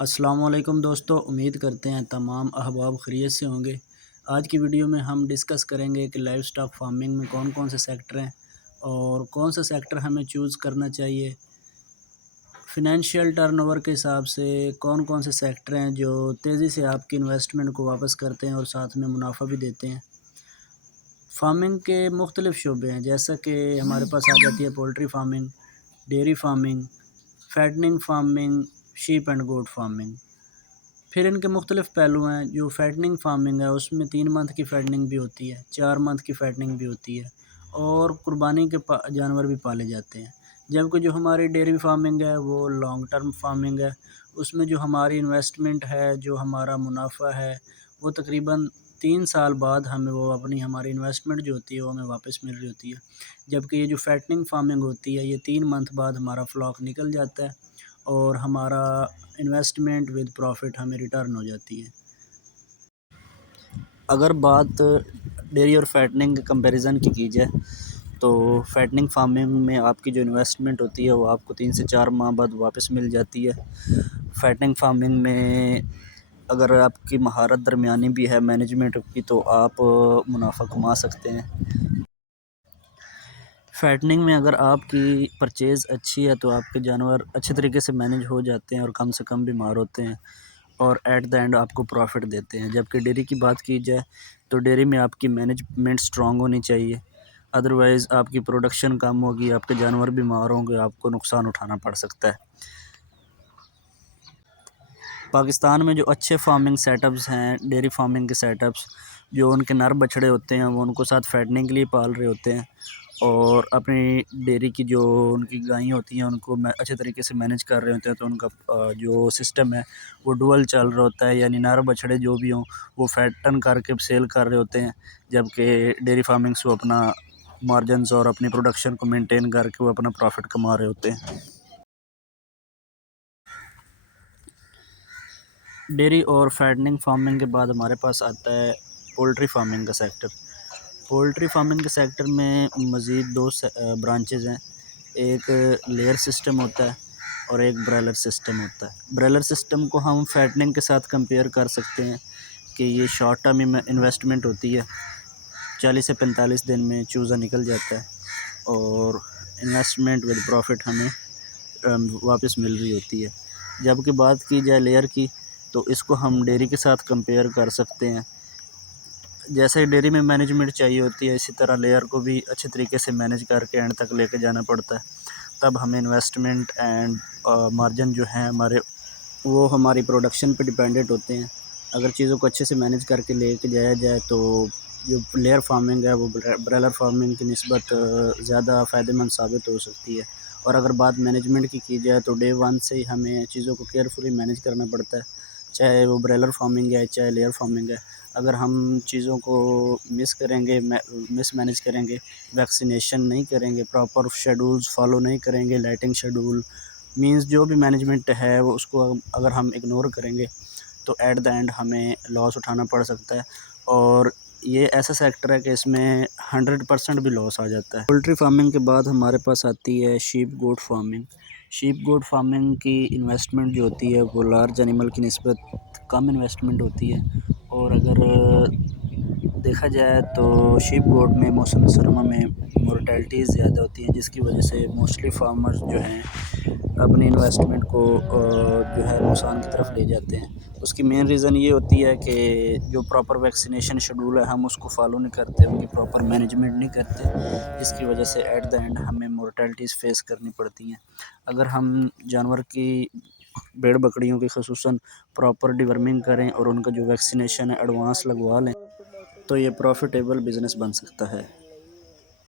السلام علیکم دوستو، امید کرتے ہیں تمام احباب خیریت سے ہوں گے۔ آج کی ویڈیو میں ہم ڈسکس کریں گے کہ لائف سٹاک فارمنگ میں کون کون سے سیکٹر ہیں اور کون سا سیکٹر ہمیں چوز کرنا چاہیے۔ فنانشیل ٹرن اوور کے حساب سے کون کون سے سیکٹر ہیں جو تیزی سے آپ کی انویسٹمنٹ کو واپس کرتے ہیں اور ساتھ میں منافع بھی دیتے ہیں۔ فارمنگ کے مختلف شعبے ہیں، جیسا کہ ہمارے پاس آ جاتی ہے poultry farming, dairy farming, fattening farming, sheep and goat farming. پھر ان کے مختلف پہلو ہیں۔ جو فیٹننگ فارمنگ ہے اس میں 3 منتھ کی فیٹننگ بھی ہوتی ہے، 4 منتھ کی فیٹننگ بھی ہوتی ہے اور قربانی کے جانور بھی پالے جاتے ہیں۔ جبکہ جو ہماری ڈیری فارمنگ ہے وہ لانگ ٹرم فارمنگ ہے، اس میں جو ہماری انویسٹمنٹ ہے، جو ہمارا منافع ہے، وہ تقریباً 3 سال بعد ہماری انویسٹمنٹ جو ہوتی ہے وہ ہمیں واپس مل رہی ہوتی ہے۔ جبکہ یہ جو فیٹننگ فارمنگ ہوتی ہے یہ 3 منتھ بعد ہمارا فلاک نکل جاتا ہے اور ہمارا انویسٹمنٹ ود پروفٹ ہمیں ریٹرن ہو جاتی ہے۔ اگر بات ڈیری اور فیٹننگ کے کمپیریزن کی جائے تو فیٹننگ فارمنگ میں آپ کی جو انویسٹمنٹ ہوتی ہے وہ آپ کو 3 سے 4 ماہ بعد واپس مل جاتی ہے۔ فیٹننگ فارمنگ میں اگر آپ کی مہارت درمیانی بھی ہے مینجمنٹ کی تو آپ منافع کما سکتے ہیں۔ فیٹننگ میں اگر آپ کی پرچیز اچھی ہے تو آپ کے جانور اچھے طریقے سے مینج ہو جاتے ہیں اور کم سے کم بیمار ہوتے ہیں اور ایٹ دا اینڈ آپ کو پروفٹ دیتے ہیں۔ جبکہ ڈیری کی بات کی جائے تو ڈیری میں آپ کی مینجمنٹ سٹرونگ ہونی چاہیے، ادروائز آپ کی پروڈکشن کم ہوگی، آپ کے جانور بیمار ہوں گے، آپ کو نقصان اٹھانا پڑ سکتا ہے۔ پاکستان میں جو اچھے فارمنگ سیٹ اپس ہیں، ڈیری فارمنگ کے سیٹ اپس، جو ان کے نر بچھڑے ہوتے ہیں وہ ان کو ساتھ فیٹننگ کے لیے پال رہے ہوتے ہیں اور اپنی ڈیری کی جو ان کی گائیں ہوتی ہیں ان کو اچھے طریقے سے مینج کر رہے ہوتے ہیں، تو ان کا جو سسٹم ہے وہ ڈوئل چل رہا ہوتا ہے، یعنی نر بچھڑے جو بھی ہوں وہ فیٹن کر کے سیل کر رہے ہوتے ہیں، جبکہ ڈیری فارمنگ سے وہ اپنا مارجنز اور اپنی پروڈکشن کو مینٹین کر کے وہ اپنا پروفٹ کما رہے ہوتے ہیں۔ ڈیری اور فیٹننگ فارمنگ کے بعد ہمارے پاس آتا ہے پولٹری فارمنگ کا سیکٹر۔ پولٹری فارمنگ کے سیکٹر میں مزید 2 برانچز ہیں، ایک لیئر سسٹم ہوتا ہے اور ایک برائلر سسٹم ہوتا ہے۔ برائلر سسٹم کو ہم فیٹننگ کے ساتھ کمپیئر کر سکتے ہیں کہ یہ شارٹ ٹرم انویسٹمنٹ ہوتی ہے، 40 سے 45 دن میں چوزا نکل جاتا ہے اور انویسٹمنٹ ود پروفٹ ہمیں واپس مل رہی ہوتی ہے۔ جبکہ بات کی جائے لیئر کی تو اس کو ہم ڈیری کے ساتھ کمپیئر کر سکتے ہیں۔ جیسے ڈیری میں مینجمنٹ چاہیے ہوتی ہے اسی طرح لیئر کو بھی اچھے طریقے سے مینج کر کے اینڈ تک لے کے جانا پڑتا ہے، تب ہمیں انویسٹمنٹ اینڈ مارجن جو ہیں ہمارے وہ ہماری پروڈکشن پہ ڈیپینڈنٹ ہوتے ہیں۔ اگر چیزوں کو اچھے سے مینج کر کے لے کے جایا جائے تو جو لیئر فارمنگ ہے وہ برائلر فارمنگ کی نسبت زیادہ فائدہ مند ثابت ہو سکتی ہے۔ اور اگر بات مینجمنٹ کی جائے تو ڈے 1 سے ہی ہمیں چیزوں کو کیئرفلی مینج کرنا پڑتا ہے، چاہے وہ برائلر فارمنگ ہے چاہے لیئر فارمنگ ہے۔ اگر ہم چیزوں کو مس مینج کریں گے، ویکسینیشن نہیں کریں گے، پراپر شیڈولز فالو نہیں کریں گے، لائٹنگ شیڈول مینز جو بھی مینجمنٹ ہے وہ اس کو اگر ہم اگنور کریں گے تو ایٹ دا اینڈ ہمیں لاس اٹھانا پڑ سکتا ہے، اور یہ ایسا سیکٹر ہے کہ اس میں 100% بھی لاس آ جاتا ہے۔ پولٹری فارمنگ کے بعد ہمارے پاس آتی ہے شیپ گوٹ فارمنگ۔ شیپ گوٹ فارمنگ کی انویسٹمنٹ جو ہوتی ہے وہ لارج اینیمل کی نسبت کم انویسٹمنٹ ہوتی ہے، اور اگر دیکھا جائے تو شیپ گوٹ میں موسم سرما میں مورٹیلٹیز زیادہ ہوتی ہیں، جس کی وجہ سے موسٹلی فارمرز جو ہیں اپنی انویسٹمنٹ کو جو ہے نقصان کی طرف لے جاتے ہیں۔ اس کی مین ریزن یہ ہوتی ہے کہ جو پراپر ویکسینیشن شیڈول ہے ہم اس کو فالو نہیں کرتے، ان کی پراپر مینجمنٹ نہیں کرتے، جس کی وجہ سے ایٹ دا اینڈ ہمیں مورٹیلٹیز فیس کرنی پڑتی ہیں۔ اگر ہم جانور کی بھیڑ بکریوں کی خصوصاً پراپر ڈیورمنگ کریں اور ان کا جو ویکسینیشن ہے ایڈوانس لگوا لیں تو یہ پروفیٹیبل بزنس بن سکتا ہے۔